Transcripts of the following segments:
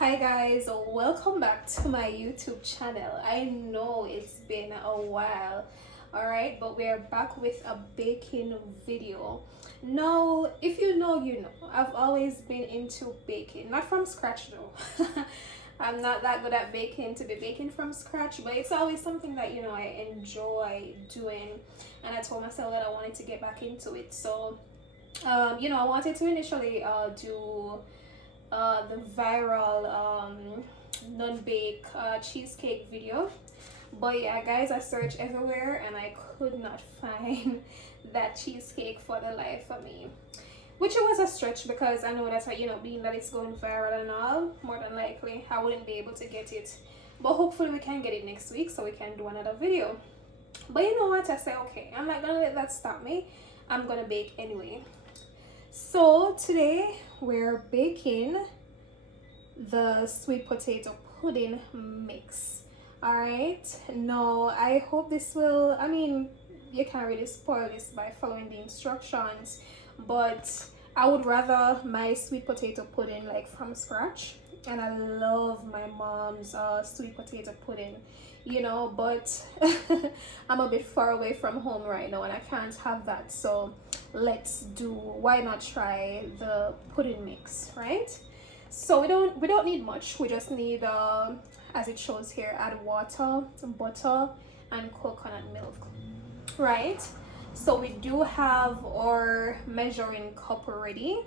Hi guys, welcome back to my YouTube channel. I know it's been a while, alright, but we're back with a baking video. Now, if you know, you know, I've always been into baking, not from scratch though. I'm not that good at baking to be baking from scratch, but it's always something that I enjoy doing, and I told myself that I wanted to get back into it. So I wanted to initially do the viral non-bake cheesecake video, but yeah guys, I searched everywhere and I could not find that cheesecake for the life of me, which it was a stretch because I know that being that it's going viral and all, more than likely I wouldn't be able to get it, but hopefully we can get it next week so we can do another video. But you know what, I say okay, I'm not gonna let that stop me. I'm gonna bake anyway. So today we're baking the sweet potato pudding mix. All right, now I hope this will, you can't really spoil this by following the instructions, but I would rather my sweet potato pudding like from scratch, and I love my mom's sweet potato pudding, but I'm a bit far away from home right now and I can't have that. So why not try the pudding mix, right? So we don't need much. We just need as it shows here, add water, some butter and coconut milk, right? So we do have our measuring cup already,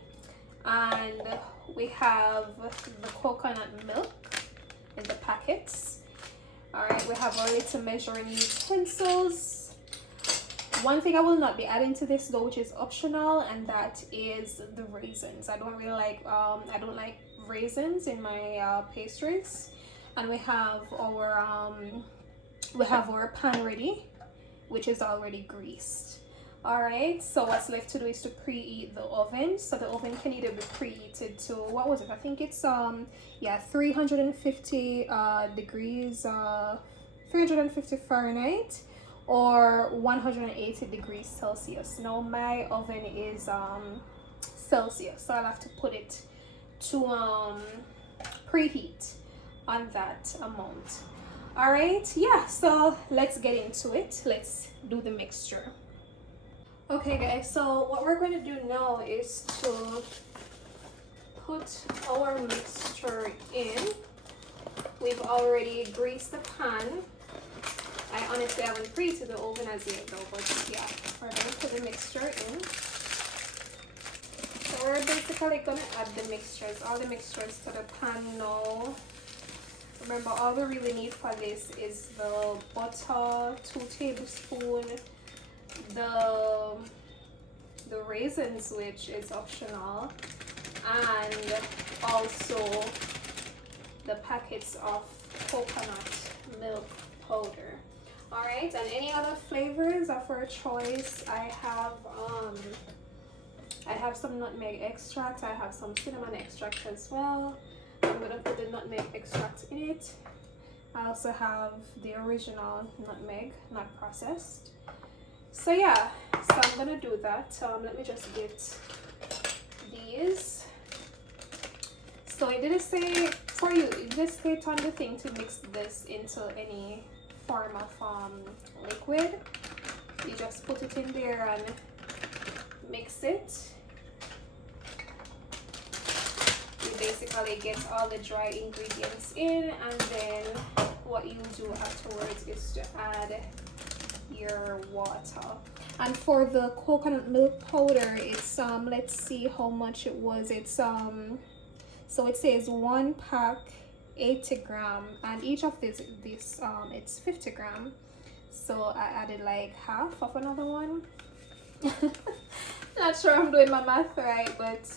and we have the coconut milk in the packets. All right, we have our little measuring utensils. One thing I will not be adding to this though, which is optional, and that is the raisins. I don't really like I don't like raisins in my pastries. And we have our pan ready, which is already greased. All right, so what's left to do is to preheat the oven. So the oven can either be preheated to, what was it, I think it's 350 degrees, 350 Fahrenheit or 180 degrees Celsius. Now my oven is Celsius, so I'll have to put it to preheat on that amount. All right, yeah, so let's get into it. Let's do the mixture. Okay guys, so what we're going to do now is to put our mixture in. We've already greased the pan. I honestly haven't preheated the oven as yet though, but yeah, we're going to put the mixture in. So we're basically going to add the mixtures, all the mixtures to the pan now. Remember, all we really need for this is the butter, 2 tablespoons, the raisins, which is optional, and also the packets of coconut milk powder. All right, and any other flavors are for a choice. I have some nutmeg extract, I have some cinnamon extract as well. I'm gonna put the nutmeg extract in it. I also have the original nutmeg, not processed. So yeah, so I'm gonna do that. Let me just get these. So it didn't say for you, it just state on the thing to mix this into any form of liquid. You just put it in there and mix it. You basically get all the dry ingredients in, and then what you do afterwards is to add your water. And for the coconut milk powder, it's let's see how much it was. It's so it says 1 pack 80 gram, and each of this it's 50 gram. So I added like half of another one. Not sure I'm doing my math right, but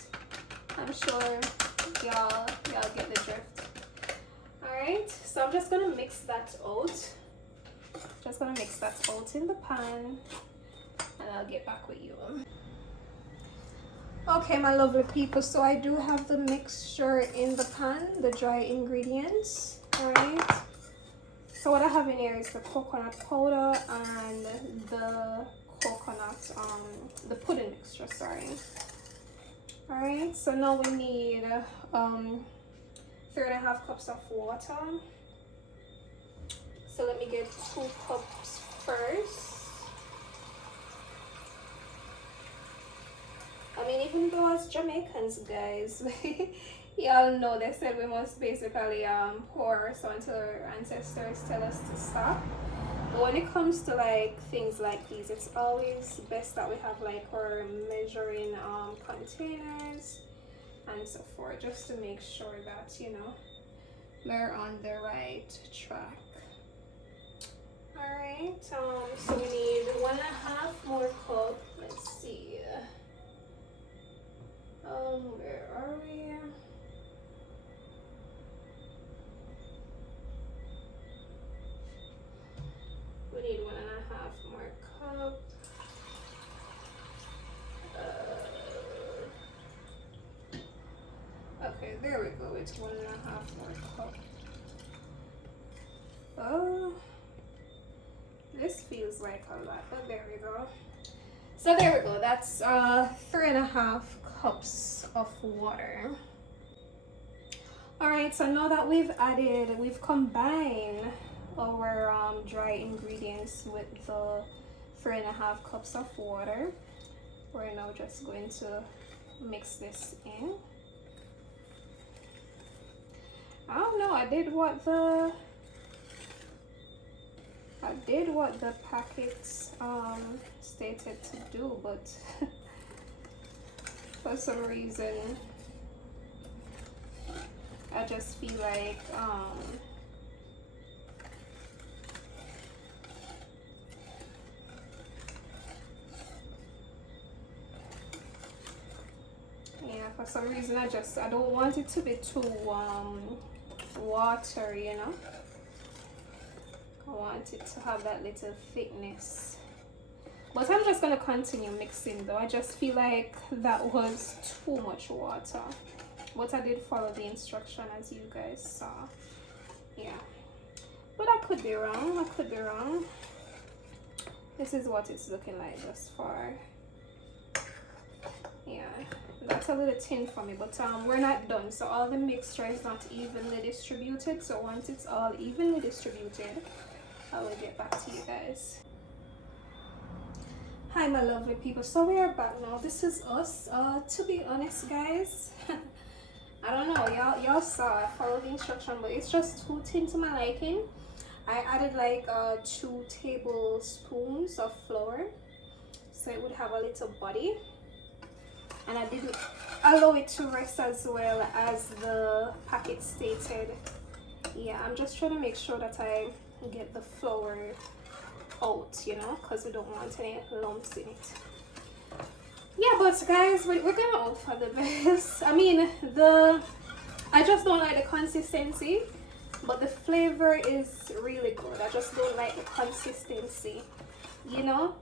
I'm sure y'all get the drift. All right, so I'm just gonna mix that out. Just gonna mix that out in the pan, and I'll get back with you. Okay, my lovely people, so I do have the mixture in the pan, the dry ingredients. All right, so what I have in here is the coconut powder and the coconut the pudding mixture, sorry. All right, so now we need 3.5 cups of water. So let me get 2 cups first. I mean, even though as Jamaicans, guys, y'all know they said we must basically pour so until our ancestors tell us to stop. But when it comes to like things like these, it's always best that we have like our measuring containers and so forth, just to make sure that, you know, we're on the right track. All right, so we need 1.5 more cup. Let's see. Where are we? We need 1.5 more cup. Okay, there we go. It's 1.5 more cup. Oh, this feels like a lot, but there we go. So there we go. That's 3.5 cups of water. All right, so now that we've combined our dry ingredients with the 3.5 cups of water, we're now just going to mix this in. I don't know, I did what the packets stated to do, but for some reason I just feel like yeah, for some reason I don't want it to be too watery, you know. I want it to have that little thickness. But I'm just gonna continue mixing though. I just feel like that was too much water. But I did follow the instruction as you guys saw. Yeah. But I could be wrong. I could be wrong. This is what it's looking like thus far. Yeah. That's a little thin for me, but we're not done. So all the mixture is not evenly distributed. So once it's all evenly distributed, I will get back to you guys. Hi my lovely people, so we are back now. This is us. To be honest guys, I don't know, y'all saw I followed the instruction, but it's just too thin to my liking. I added like 2 tablespoons of flour so it would have a little body, and I didn't allow it to rest as well as the packet stated. Yeah, I'm just trying to make sure that I get the flour out, you know, because we don't want any lumps in it. Yeah, but guys, we're gonna hope for the best. I mean, I just don't like the consistency, but the flavor is really good. I just don't like the consistency, you know.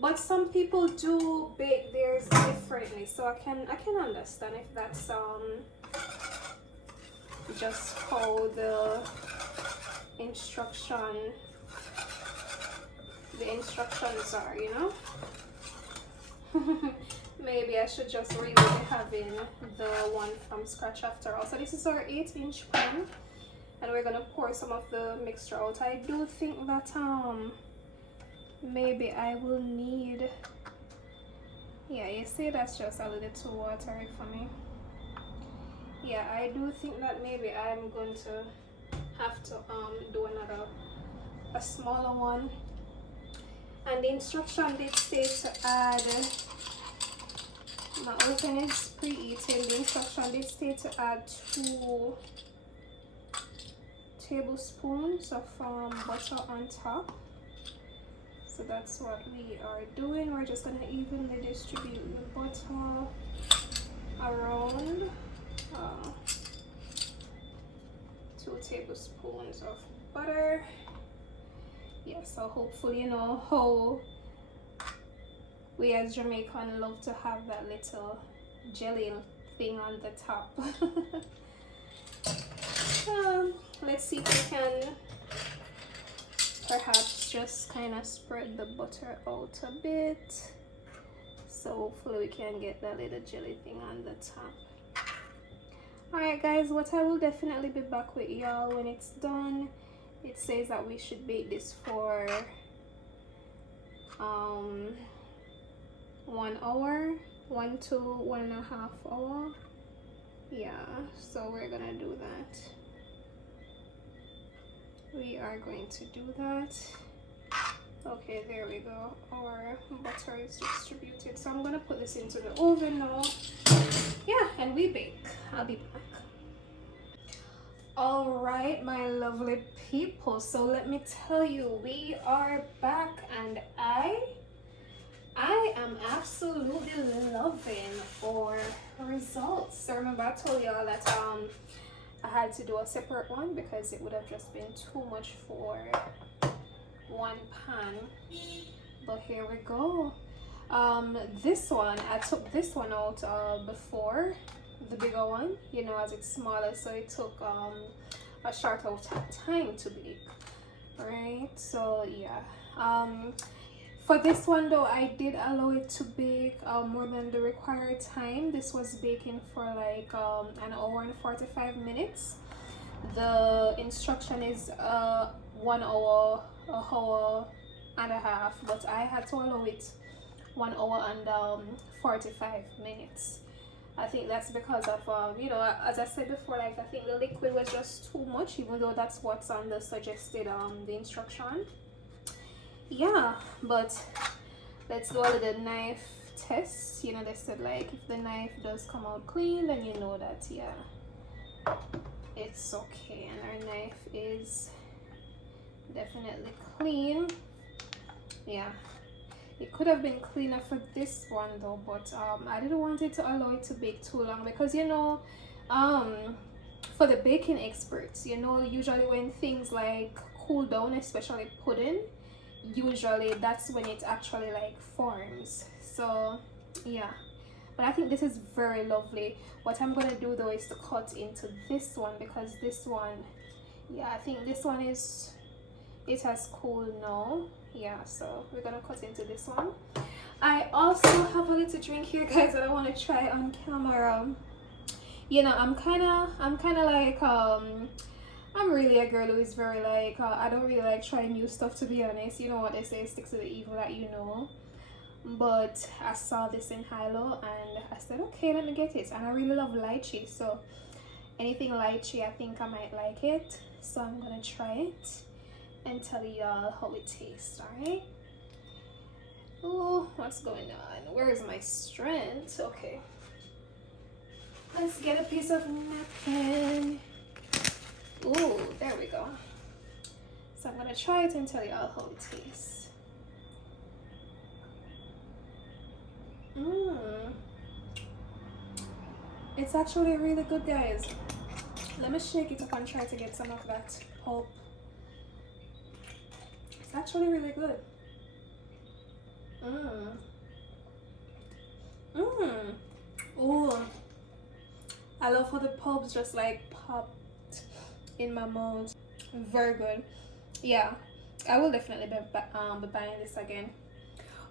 But some people do bake theirs differently, so I can understand if that's just how the instructions are, you know. Maybe I should just really be having the one from scratch after all. So this is our 8-inch pan, and we're gonna pour some of the mixture out. I do think that maybe I will need, yeah, you see that's just a little too watery for me. Yeah, I do think that maybe I'm going to have to do a smaller one. And the instruction did say to add, my oven is preheating. The instruction did say to add 2 tablespoons of butter on top. So that's what we are doing. We're just going to evenly distribute the butter around 2 tablespoons of butter. Yeah, so hopefully, you know how we as Jamaican love to have that little jelly thing on the top. Let's see if we can perhaps just kind of spread the butter out a bit. So hopefully we can get that little jelly thing on the top. Alright guys, what I will definitely be back with y'all when it's done. It says that we should bake this for 1 hour, 1 to 1.5 hour. Yeah, so we're gonna do that. We are going to do that. Okay, there we go. Our butter is distributed, so I'm gonna put this into the oven now. Yeah, and we bake. I'll be back. All right, my lovely people, so let me tell you, we are back, and I am absolutely loving our results. So remember I told y'all that I had to do a separate one because it would have just been too much for one pan. But here we go. This one, I took this one out before the bigger one, you know, as it's smaller, so it took a shorter time to bake. Right, so yeah, for this one though, I did allow it to bake more than the required time. This was baking for like 1 hour and 45 minutes. The instruction is 1 hour, an hour and a half, but I had to allow it 1 hour and 45 minutes. I think that's because of you know, as I said before, like I think the liquid was just too much, even though that's what's on the suggested the instruction. Yeah, but let's do a little knife test. You know, they said like if the knife does come out clean, then you know that yeah, it's okay. And our knife is definitely clean. Yeah, it could have been cleaner for this one though, but I didn't want it to allow it to bake too long, because you know, for the baking experts, you know, usually when things like cool down, especially pudding, usually that's when it actually like forms. So yeah, but I think this is very lovely. What I'm gonna do though is to cut into this one, because this one, yeah, I think this one is, it has cooled now. Yeah, so we're gonna cut into this one. I also have a little drink here, guys, that I want to try on camera. You know, I'm kind of like I'm really a girl who is very like I don't really like trying new stuff, to be honest. You know what they say, stick to the evil that you know. But I saw this in Hilo and I said, okay, let me get it. And I really love lychee, so anything lychee, I think I might like it. So I'm gonna try it and tell y'all how it tastes. All right. Oh, what's going on? Where is my strength? Okay, let's get a piece of napkin. Oh, there we go. So I'm gonna try it and tell y'all how it tastes. It's actually really good, guys. Let me shake it up and try to get some of that pulp. It's actually really good. Oh, I love how the pulp's just like popped in my mouth. Very good. Yeah, I will definitely be buying this again.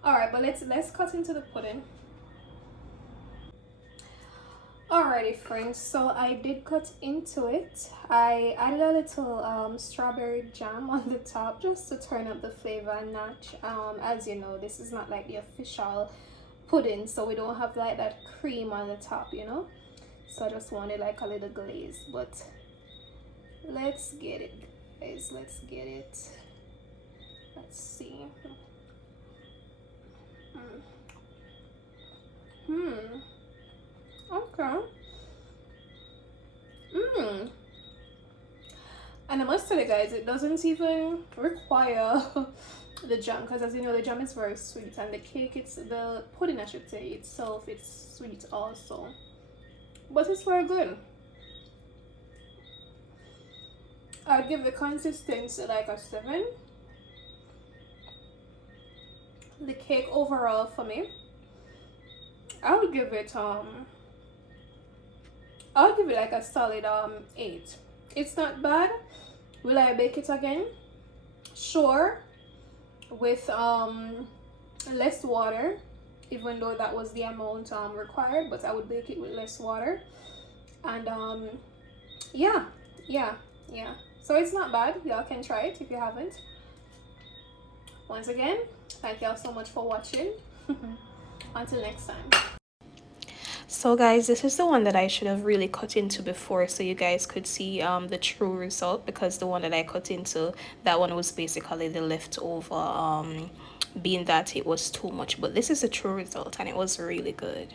All right, but let's cut into the pudding. Alrighty friends, so I did cut into it. I added a little strawberry jam on the top just to turn up the flavor a notch. As you know, this is not like the official pudding, so we don't have like that cream on the top, you know. So I just wanted like a little glaze, but let's get it, guys. Let's get it. Let's see. Okay. And I must tell you guys, it doesn't even require the jam, because as you know, the jam is very sweet, and the cake, it's the pudding, I should say, itself, it's sweet also. But it's very good. I'd give the consistency like a 7. The cake overall for me, I would give it like a solid 8. It's not bad. Will I bake it again? Sure, with less water, even though that was the amount required, but I would bake it with less water. And yeah, yeah, yeah. So it's not bad. Y'all can try it if you haven't. Once again, thank y'all so much for watching. Until next time. So guys, this is the one that I should have really cut into before so you guys could see the true result, because the one that I cut into, that one was basically the leftover, being that it was too much. But this is the true result and it was really good.